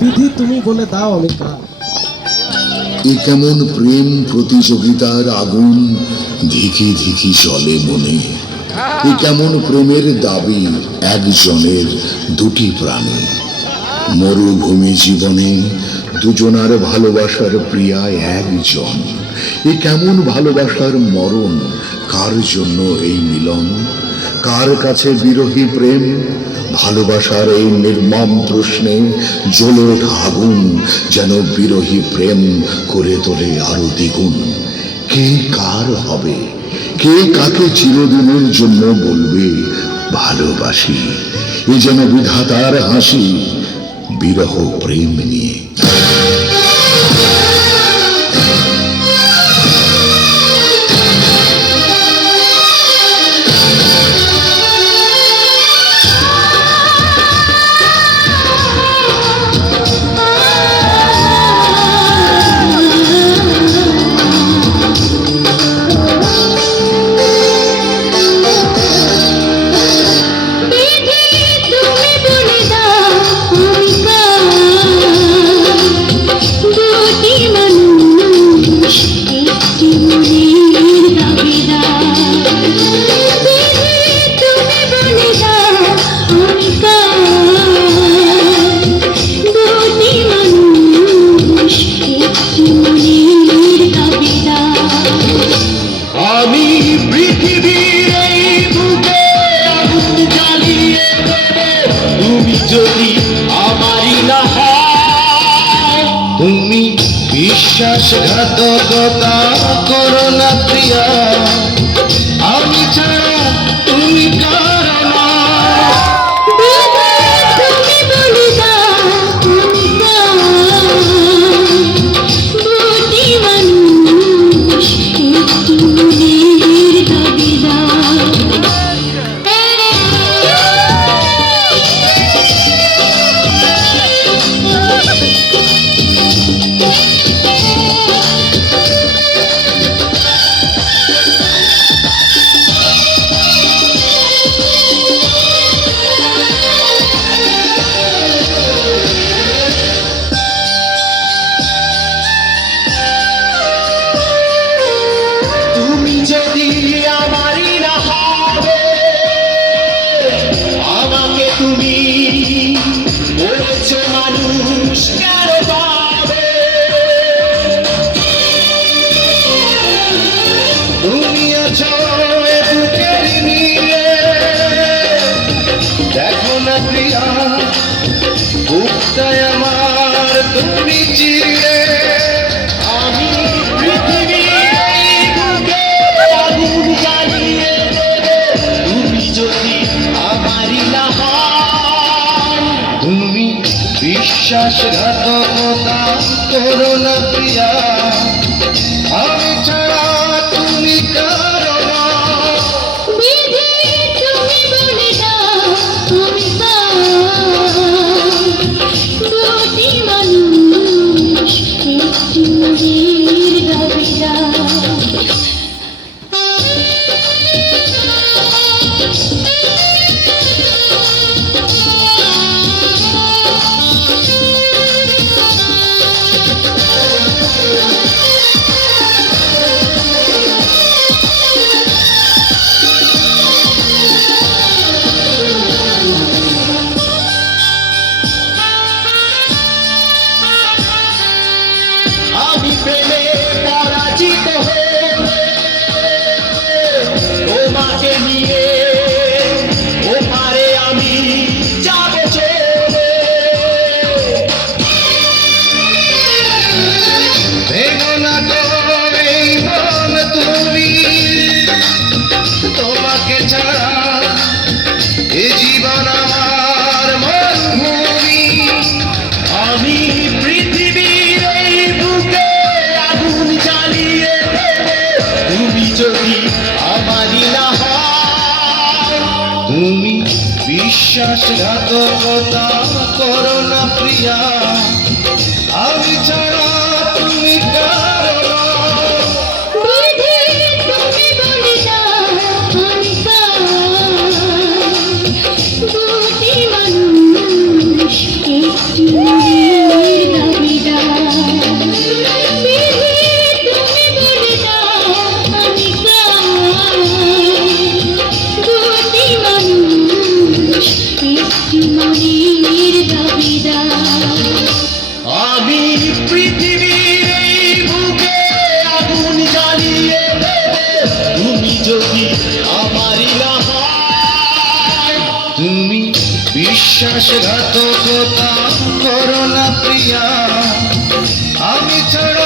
বিধি তুমি বলে দাও আমি কার। এ কেমন প্রেম প্রতিযোগিতার আগুন ধিকি ধিকি জ্বলে মনে। এ কেমন প্রেমের দাবি একজনের দুটি প্রাণে। মরুভূমি জীবনে দুজনার ভালোবাসার প্রিয়া একজন। এ কেমন ভালোবাসার মরণ, কার জন্য এই মিলন? কার কাছে বিরহী প্রেম? ভালোবাসার এই নির্মম প্রশ্নে জ্বলে ওঠা আগুন যেন বিরহী প্রেম করে তোলে আরো দ্বিগুণ। কে কার হবে? কে কাকে চিরদিনের জন্য বলবে ভালোবাসি? এ যেন বিধাতার হাসি বিরহ প্রেম নিয়ে। তুমি বিশ্বাসঘাতকতা করো না প্রিয়া, আমি ছাড়া তুমি কারো না। তুমি বলেছ মানুষ কেন পাবে, তুমি আছো বুকের নিয়ে। দেখো না প্রিয়া, বুকটায় আমার তুমি চিরে। আমি পৃথিবীর বুকে আগুন জ্বালিয়ে দেব, তুমি যদি আমারই না হও। তুমি বিশ্বাসঘাতকতা করো না প্রিয়া, আমি ছাড়া তুমি কারো না। আমি প্রেমে পরাজিত হয়ে তোমাকে নিয়ে ওপারে আমি যাব চলে। ভেঙো না গো এই মন তুমি, তোমাকে ছাড়া এ জীবন আমার মরুভূমি। আমি পৃথিবীর এই বুকে আগুন জ্বালিয়ে দেব, তুমি যদি আমারই না হও। তুমি বিশ্বাসঘাতকতা করো না প্রিয়া, আমি ছাড়া তুমি কারো না। মানুষ একটু মনের দাবিদার। আমি পৃথিবীর এই বুকে আগুন জ্বালিয়ে দেব, তুমি যদি আমারই না হয়। তুমি বিশ্বাসঘাতকতা করো না প্রিয়া, আমি ছাড়া